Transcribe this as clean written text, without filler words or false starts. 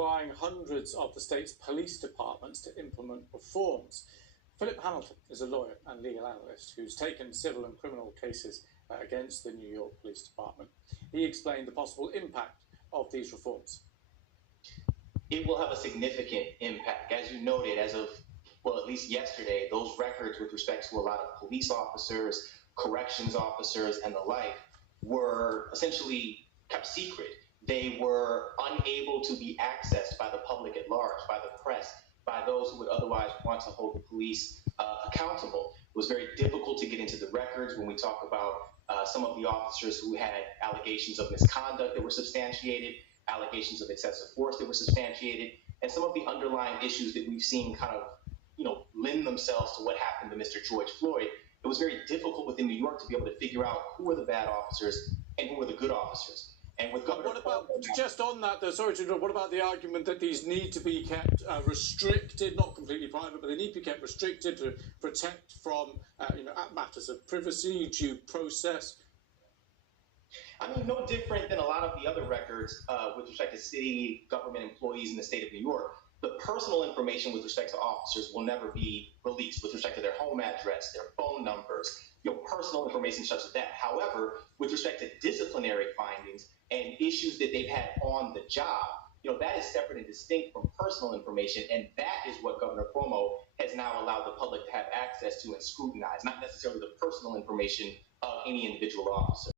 requiring hundreds of the state's police departments to implement reforms. Philip Hamilton is a lawyer and legal analyst who's taken civil and criminal cases against the New York Police Department. He explained the possible impact of these reforms. It will have a significant impact. As you noted, as of, well, at least yesterday, those records with respect to a lot of police officers, corrections officers, and the like were essentially kept secret. They were unable to be accessed by the public at large, by the press, by those who would otherwise want to hold the police accountable. It was very difficult to get into the records when we talk about some of the officers who had allegations of misconduct that were substantiated, allegations of excessive force that were substantiated, and some of the underlying issues that we've seen kind of, lend themselves to what happened to Mr. George Floyd. It was very difficult within New York to be able to figure out who were the bad officers and who were the good officers. And with Governor, what about, just on that, though, sorry to interrupt, what about the argument that these need to be kept restricted, not completely private, but they need to be kept restricted to protect from, matters of privacy, due process? I mean, no different than a lot of the other records with respect to city government employees in the state of New York. The personal information with respect to officers will never be released with respect to their home address, their phone numbers, personal information such as that. However, with respect to disciplinary findings and issues that they've had on the job, that is separate and distinct from personal information, and that is what Governor Cuomo has now allowed the public to have access to and scrutinize, not necessarily the personal information of any individual officer.